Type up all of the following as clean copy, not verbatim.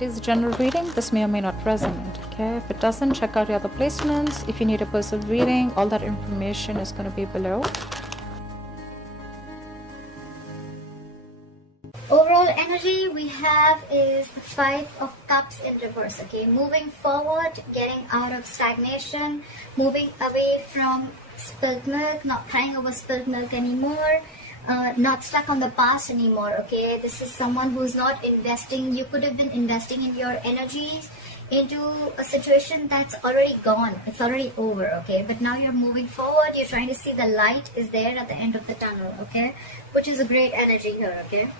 It is a general reading. This may or may not resonate. Okay, if it doesn't, check out your other placements. If you need a personal reading, all that information is going to be below. Overall energy we have is the Five of Cups in reverse. Okay, moving forward, getting out of stagnation, moving away from spilled milk, not crying over spilled milk anymore, not stuck on the past anymore. Okay, this is someone who's not investing. You could have been investing in your energies into a situation that's already gone. It's already over. Okay, but now you're moving forward. You're trying to see the light is there at the end of the tunnel. Okay, which is a great energy here. Okay,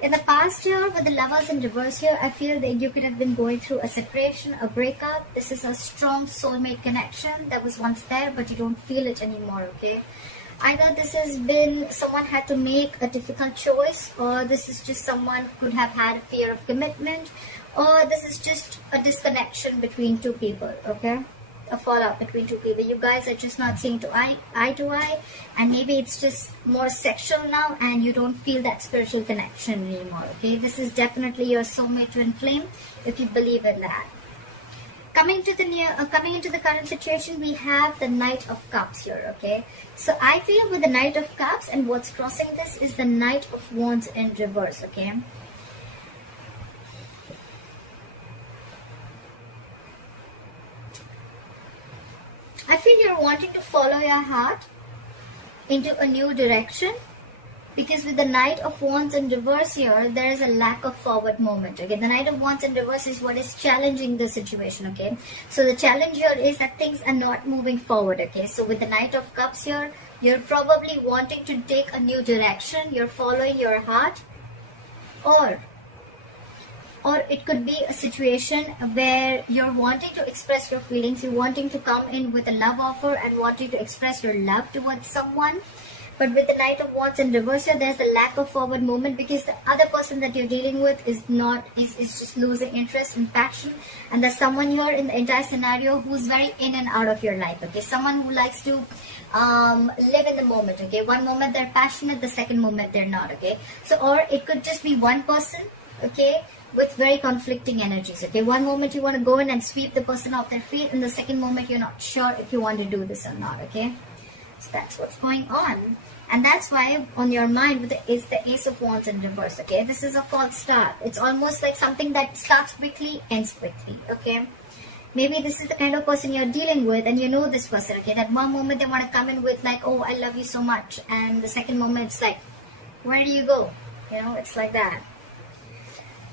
in the past year, with the Lovers in reverse here, I feel that you could have been going through a separation, a breakup. This is a strong soulmate connection that was once there, but you don't feel it anymore, okay? Either this has been someone had to make a difficult choice, or this is just someone could have had a fear of commitment, or this is just a disconnection between two people, okay? A fallout between two people. You guys are just not seeing eye to eye, and maybe it's just more sexual now and you don't feel that spiritual connection anymore. Okay, this is definitely your soulmate twin flame if you believe in that. Coming into the current situation, we have the Knight of Cups here. Okay, so I feel with the Knight of Cups, and what's crossing this is the Knight of Wands in reverse. Okay, I feel you're wanting to follow your heart into a new direction, because with the Knight of Wands in reverse here, there is a lack of forward movement. Okay, the Knight of Wands in reverse is what is challenging the situation. Okay, so the challenge here is that things are not moving forward. Okay, so with the Knight of Cups here, you're probably wanting to take a new direction. You're following your heart, or it could be a situation where you're wanting to express your feelings, you're wanting to come in with a love offer and wanting to express your love towards someone. But with the Knight of Wands in reverse here, there's a lack of forward movement, because the other person that you're dealing with is just losing interest and passion. And there's someone here in the entire scenario who's very in and out of your life. Okay, someone who likes to live in the moment. Okay, one moment they're passionate, the second moment they're not. Okay, so, or it could just be one person, okay, with very conflicting energies. Okay, one moment you want to go in and sweep the person off their feet, and the second moment you're not sure if you want to do this or not. Okay, so that's what's going on, and that's why on your mind is the Ace of Wands in reverse. Okay, this is a false start. It's almost like something that starts quickly, ends quickly. Okay, maybe this is the kind of person you're dealing with, and you know this person. Okay, that one moment they want to come in with like, oh, I love you so much, and the second moment it's like, where do you go? You know, it's like that.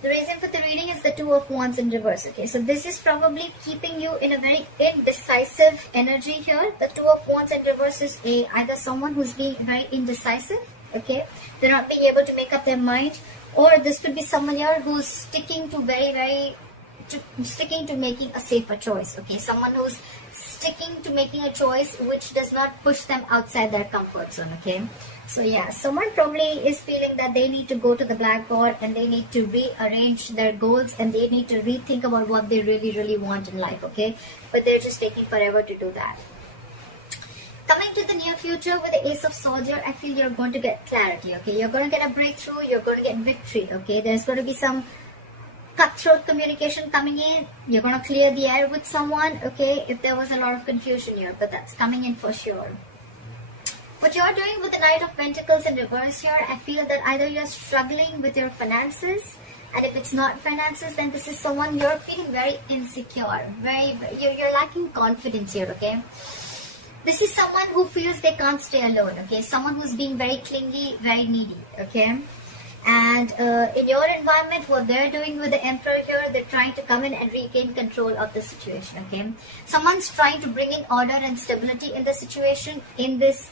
The reason for the reading is the Two of Wands in reverse. Okay, so this is probably keeping you in a very indecisive energy here. The Two of Wands in reverse is either someone who's being very indecisive. Okay, they're not being able to make up their mind, or this could be someone here who's sticking to making a safer choice. Okay, someone who's sticking to making a choice which does not push them outside their comfort zone. Okay, so yeah, someone probably is feeling that they need to go to the blackboard and they need to rearrange their goals, and they need to rethink about what they really want in life. Okay, but they're just taking forever to do that. Coming to the near future with the Ace of Swords here, I feel you're going to get clarity. Okay, you're going to get a breakthrough, you're going to get victory. Okay, there's going to be some cutthroat communication coming in. You're going to clear the air with someone. Okay, if there was a lot of confusion here, but that's coming in for sure. What you're doing with the Knight of Pentacles in reverse here, I feel that either you're struggling with your finances, and if it's not finances, then this is someone you're feeling very insecure, you're lacking confidence here. Okay, this is someone who feels they can't stay alone. Okay, someone who's being very clingy, very needy. Okay, and in your environment, what they're doing with the Emperor here, they're trying to come in and regain control of the situation. Okay, someone's trying to bring in order and stability in the situation, in this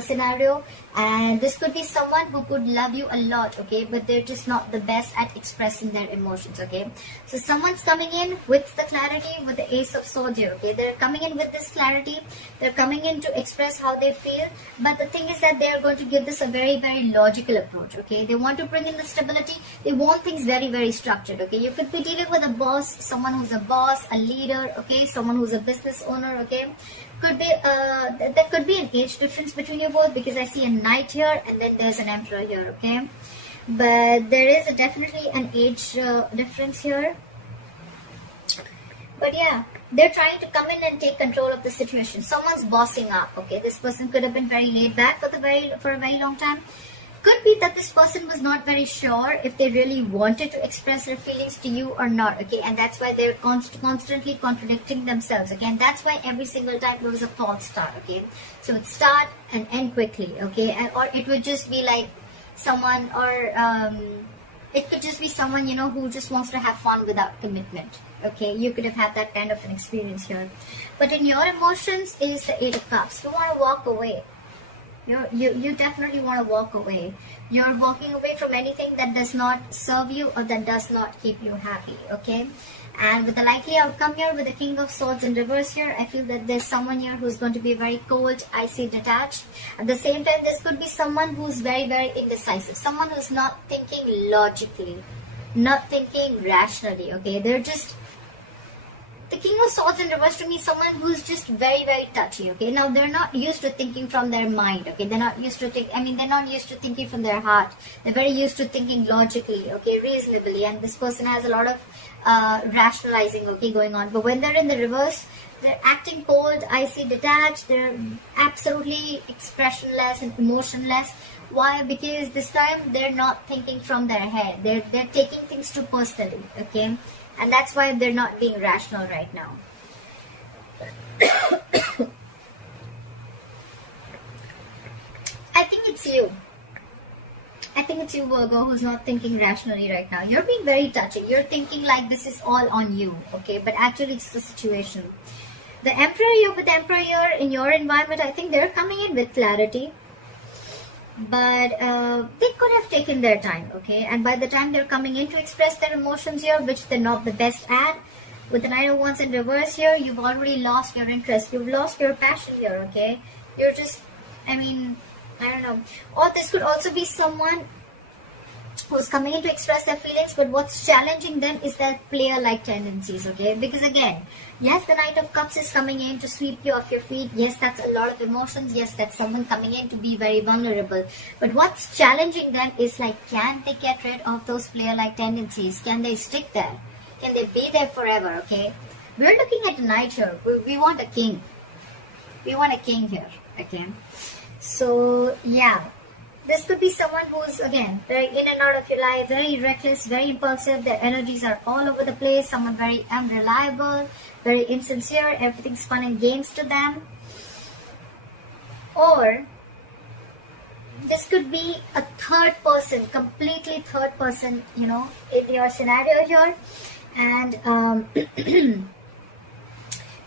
scenario, and this could be someone who could love you a lot. Okay, but they're just not the best at expressing their emotions. Okay, so someone's coming in with the clarity with the Ace of Swords here. Okay, they're coming in with this clarity, they're coming in to express how they feel, but the thing is that they're going to give this a very logical approach. Okay, they want to bring in the stability, they want things very structured. Okay, you could be dealing with a boss, someone who's a boss, a leader. Okay, someone who's a business owner. Okay, could be there could be an age difference between you both, because I see a knight here and then there's an emperor here. Okay, but there is definitely an age difference here. But yeah, they're trying to come in and take control of the situation. Someone's bossing up. Okay, this person could have been very laid back for a very long time. Could be that this person was not very sure if they really wanted to express their feelings to you or not. Okay, and that's why they're constantly contradicting themselves. Okay, and that's why every single time there was a false start. Okay, so it start and end quickly. Okay, or it would just be like someone, or it could just be someone, who just wants to have fun without commitment. Okay, you could have had that kind of an experience here. But in your emotions is the Eight of Cups. You want to walk away. You definitely want to walk away. You're walking away from anything that does not serve you or that does not keep you happy. Okay, and with the likely outcome here, with the King of Swords in reverse here, I feel that there's someone here who's going to be very cold, icy, detached. At the same time, this could be someone who's very, very indecisive. Someone who's not thinking logically, not thinking rationally. Okay, they're just... The King of Swords in reverse to me is someone who's just very, very touchy. Okay, now they're not used to thinking from their mind. Okay, they're not used to they're not used to thinking from their heart. They're very used to thinking logically. Okay, reasonably, and this person has a lot of rationalizing. Okay, going on. But when they're in the reverse, they're acting cold, icy, detached. They're absolutely expressionless and emotionless. Why? Because this time they're not thinking from their head. They're taking things too personally. Okay. And that's why they're not being rational right now. I think it's you. I think it's you, Virgo, who's not thinking rationally right now. You're being very touchy. You're thinking like this is all on you, okay? But actually it's the situation. The Emperor here, with the Emperor here in your environment, I think they're coming in with clarity. But they could have taken their time, okay? And by the time they're coming in to express their emotions here, which they're not the best at, with the Nine of Wands in reverse here, you've already lost your interest. You've lost your passion here, okay? You're just, I don't know. Or this could also be someone who's coming in to express their feelings, but what's challenging them is their player-like tendencies, okay? Because again, yes, the Knight of Cups is coming in to sweep you off your feet. Yes, that's a lot of emotions. Yes, that's someone coming in to be very vulnerable. But what's challenging them is like, can they get rid of those player-like tendencies? Can they stick there? Can they be there forever, okay? We're looking at a knight here. We want a king. We want a king here, okay? So, yeah. This could be someone who's, again, very in and out of your life, very reckless, very impulsive. Their energies are all over the place. Someone very unreliable, very insincere. Everything's fun and games to them. Or this could be a third person, completely third person, in your scenario here. And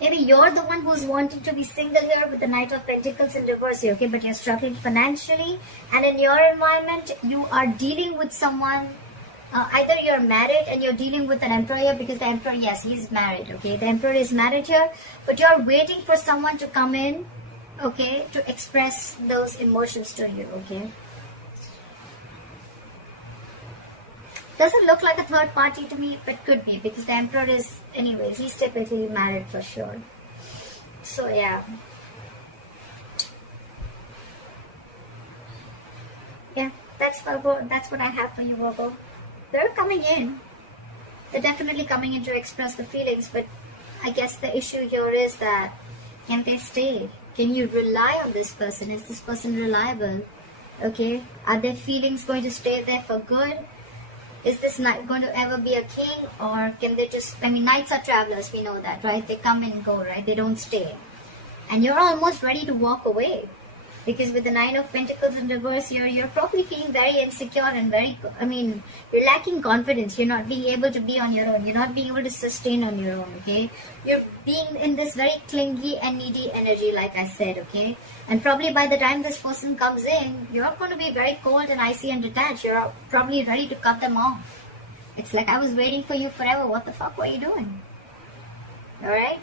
maybe you're the one who's wanting to be single here with the Knight of Pentacles in reverse here, okay? But you're struggling financially, and in your environment, you are dealing with someone. Either you're married and you're dealing with an Emperor here, because the Emperor, yes, he's married, okay? The Emperor is married here, but you're waiting for someone to come in, okay, to express those emotions to you, okay? Doesn't look like a third party to me, but could be, because the Emperor is, anyways, he's typically married for sure. So yeah. Yeah, that's Virgo. That's what I have for you, Virgo. They're coming in. They're definitely coming in to express the feelings, but I guess the issue here is that, can they stay? Can you rely on this person? Is this person reliable? Okay, are their feelings going to stay there for good? Is this knight going to ever be a king, or can they just, knights are travelers, we know that, right? They come and go, right? They don't stay. And you're almost ready to walk away, because with the Nine of Pentacles in reverse here, you're probably feeling very insecure and you're lacking confidence. You're not being able to be on your own. You're not being able to sustain on your own, okay? You're being in this very clingy and needy energy, like I said, okay? And probably by the time this person comes in, you're going to be very cold and icy and detached. You're probably ready to cut them off. It's like, I was waiting for you forever. What the fuck were you doing? Alright?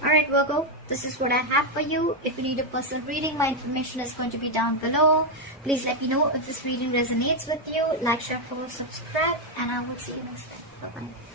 Alright, Virgo, this is what I have for you. If you need a personal reading, my information is going to be down below. Please let me know if this reading resonates with you. Like, share, follow, subscribe, and I will see you next time. Bye-bye.